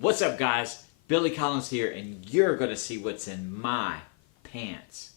What's up, guys? Billy Collins here, and you're going to see what's in my pants.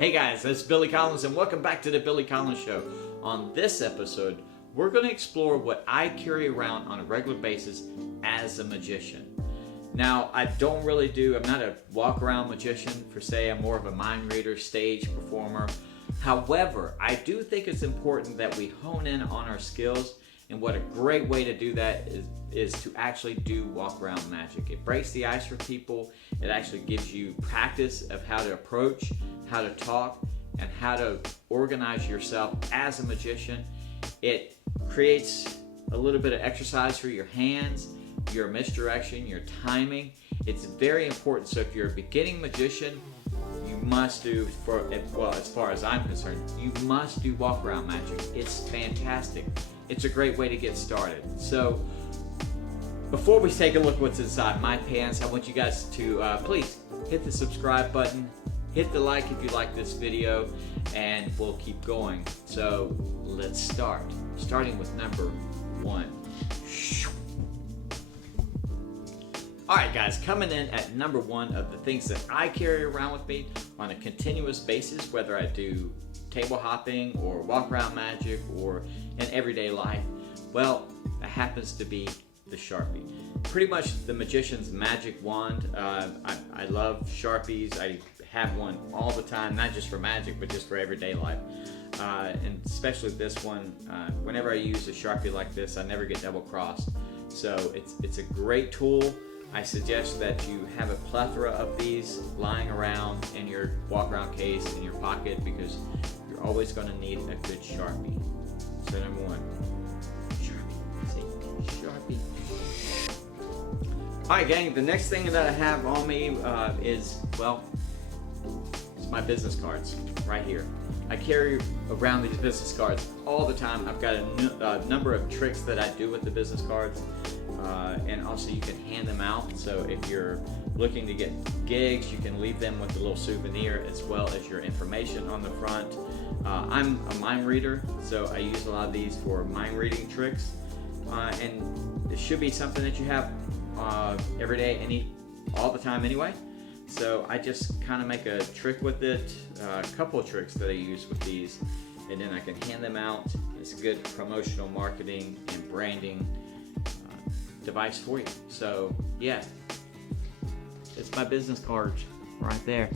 Hey guys, this is Billy Collins and welcome back to the Billy Collins Show. On this episode, we're going to explore what I carry around on a regular basis as a magician. Now, I'm not a walk-around magician per se. I'm more of a mind reader, stage performer. However, I do think it's important that we hone in on our skills, and what a great way to do that is to actually do walk-around magic. It breaks the ice for people. It actually gives you practice of how to approach, how to talk, and how to organize yourself as a magician. It creates a little bit of exercise for your hands, your misdirection, your timing. It's very important. So if you're a beginning magician, you must do, as far as I'm concerned, you must do walk-around magic. It's fantastic. It's a great way to get started. So before we take a look what's inside my pants, I want you guys to please hit the subscribe button, hit the like if you like this video, and we'll keep going. So let's start. Starting with number 1. Alright guys, coming in at number 1 of the things that I carry around with me on a continuous basis, whether I do table hopping or walk around magic or in everyday life, well, that happens to be the Sharpie. Pretty much the magician's magic wand. I love Sharpies. I have one all the time, not just for magic, but just for everyday life. And especially this one, whenever I use a Sharpie like this, I never get double crossed. So it's a great tool. I suggest that you have a plethora of these lying around in your walk-around case, in your pocket, because you're always going to need a good Sharpie. So number 1, Sharpie. Alright gang, the next thing that I have on me is my business cards right here. I carry around these business cards all the time. I've got a number of tricks that I do with the business cards. And also you can hand them out, so if you're looking to get gigs, you can leave them with a little souvenir as well as your information on the front. I'm a mind reader, so I use a lot of these for mind reading tricks, and it should be something that you have every day, all the time anyway. So I just kind of make a trick with it, a couple of tricks that I use with these, and then I can hand them out. It's a good promotional marketing and branding device for you. So yeah, it's my business cards right there.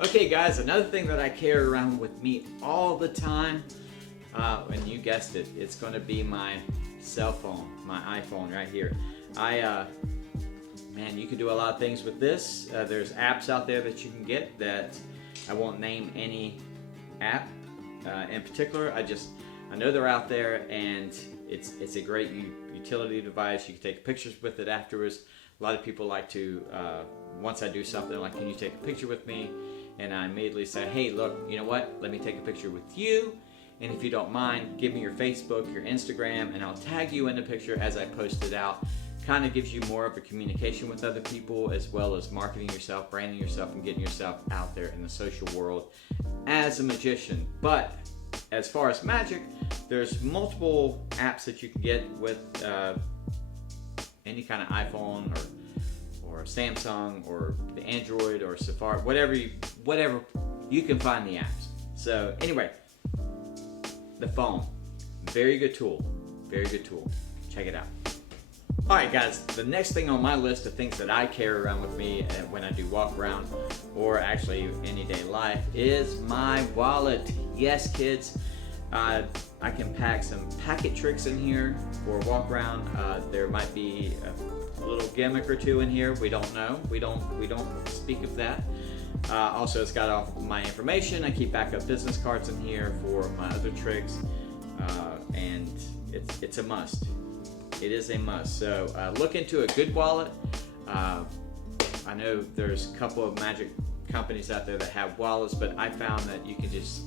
Okay guys, another thing that I carry around with me all the time, and you guessed it, it's going to be my cell phone, my iPhone right here. Man, you can do a lot of things with this. There's apps out there that you can get that I won't name any app in particular. I know they're out there, and it's a great utility device. You can take pictures with it afterwards. A lot of people like to, once I do something like, can you take a picture with me? And I immediately say, hey, look, you know what? Let me take a picture with you. And if you don't mind, give me your Facebook, your Instagram, and I'll tag you in the picture as I post it out. Kind of gives you more of a communication with other people, as well as marketing yourself, branding yourself, and getting yourself out there in the social world as a magician. But as far as magic, there's multiple apps that you can get with any kind of iPhone or Samsung or the Android or Safari, whatever you can find the apps. So anyway, the phone, very good tool, check it out. Alright guys, the next thing on my list of things that I carry around with me when I do walk around, or actually any day life, is my wallet. Yes kids, I can pack some packet tricks in here for a walk around. There might be a little gimmick or two in here. We don't know. We don't speak of that. Also, it's got all my information. I keep backup business cards in here for my other tricks, and it's a must. It is a must. So look into a good wallet. I know there's a couple of magic companies out there that have wallets, but I found that you can just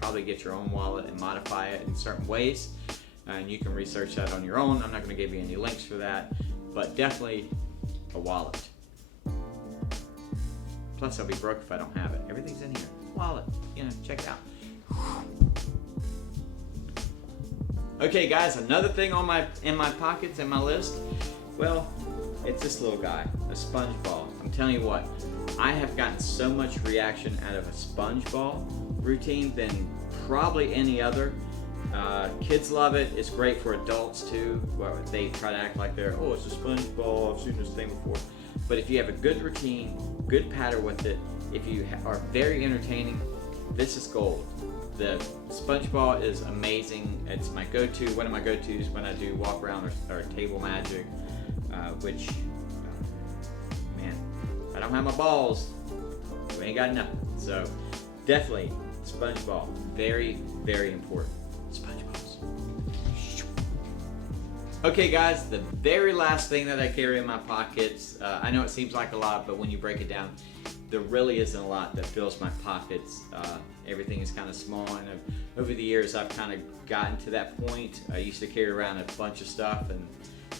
probably get your own wallet and modify it in certain ways, and you can research that on your own. I'm not going to give you any links for that, but definitely a wallet. Plus, I'll be broke if I don't have it. Everything's in here. Wallet, check it out. Okay, guys, another thing in my pockets and my list. Well, it's this little guy, a sponge ball. I'm telling you what, I have gotten so much reaction out of a sponge ball routine than probably any other. Kids love it. It's great for adults too. Where they try to act like they're, oh, it's a sponge ball, I've seen this thing before. But if you have a good routine, good pattern with it, if you are very entertaining, this is gold. The sponge ball is amazing. It's my go-to, one of my go-tos when I do walk around or table magic, which, man, if I don't have my balls, we ain't got nothing. So definitely sponge ball, very, very important. Sponge balls. Okay guys, the very last thing that I carry in my pockets, I know it seems like a lot, but when you break it down, there really isn't a lot that fills my pockets. Everything is kind of small, and over the years I've kind of gotten to that point. I used to carry around a bunch of stuff and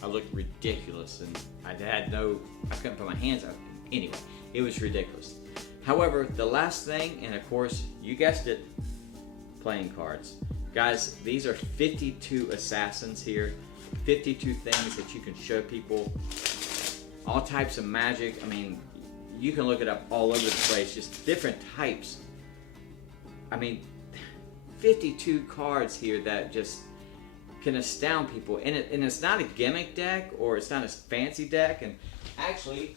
I looked ridiculous, and I couldn't put my hands out. Anyway, it was ridiculous. However, the last thing, and of course, you guessed it, playing cards. Guys, these are 52 assassins here, 52 things that you can show people, all types of magic. I mean, you can look it up all over the place, just different types. I mean, 52 cards here that just can astound people. And it's not a gimmick deck, or it's not a fancy deck, and actually,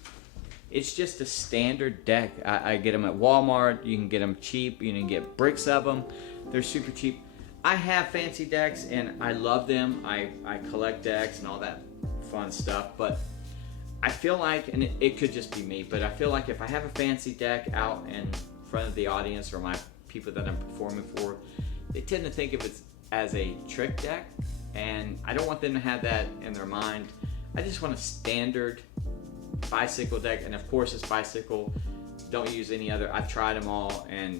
it's just a standard deck. I get them at Walmart. You can get them cheap. You can get bricks of them. They're super cheap. I have fancy decks, and I love them. I collect decks and all that fun stuff, but I feel like, and it could just be me, but I feel like if I have a fancy deck out in front of the audience or my people that I'm performing for, they tend to think of it as a trick deck, and I don't want them to have that in their mind. I just want a standard bicycle deck, and of course it's bicycle. Don't use any other. I've tried them all, and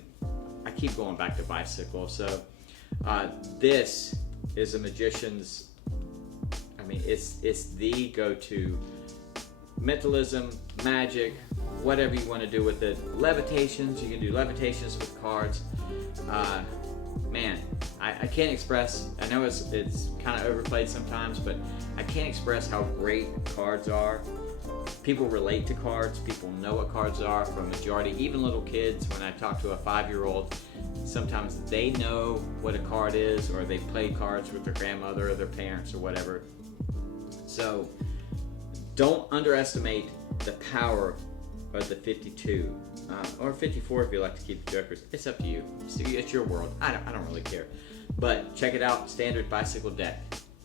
I keep going back to bicycle. So this is a magician's, I mean, it's the go-to. Mentalism, magic, whatever you want to do with it. Levitations, you can do levitations with cards. Man, I can't express, I know it's kind of overplayed sometimes, but I can't express how great cards are. People relate to cards, people know what cards are for a majority, even little kids. When I talk to a 5-year-old, sometimes they know what a card is, or they play cards with their grandmother or their parents or whatever. So don't underestimate the power of the 52, or 54 if you like to keep the jokers. It's up to you. It's your world. I don't really care. But check it out, standard bicycle deck,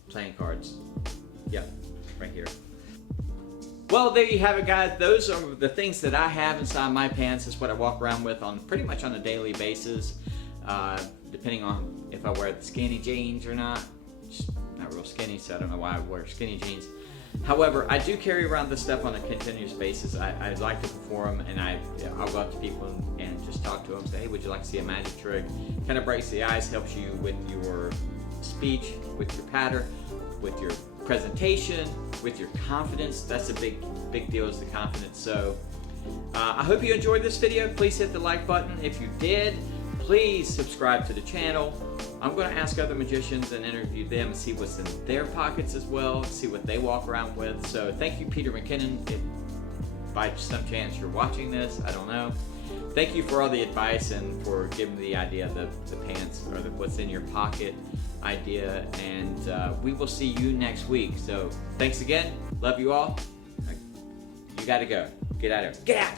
playing cards. Yep, right here. Well, there you have it, guys. Those are the things that I have inside my pants. It's what I walk around with on pretty much on a daily basis, depending on if I wear the skinny jeans or not. Just not real skinny, so I don't know why I wear skinny jeans. However, I do carry around this stuff on a continuous basis. I like to perform, and I'll go up to people and just talk to them, say, hey, would you like to see a magic trick? Kind of breaks the ice, helps you with your speech, with your patter, with your presentation, with your confidence. That's a big deal, is the confidence. So I hope you enjoyed this video. Please hit the like button. If you did, please subscribe to the channel. I'm going to ask other magicians and interview them and see what's in their pockets as well, see what they walk around with. So thank you, Peter McKinnon. If by some chance you're watching this, I don't know. Thank you for all the advice and for giving me the idea of the pants, or what's in your pocket idea. And we will see you next week. So thanks again. Love you all. You got to go. Get out of here. Get out.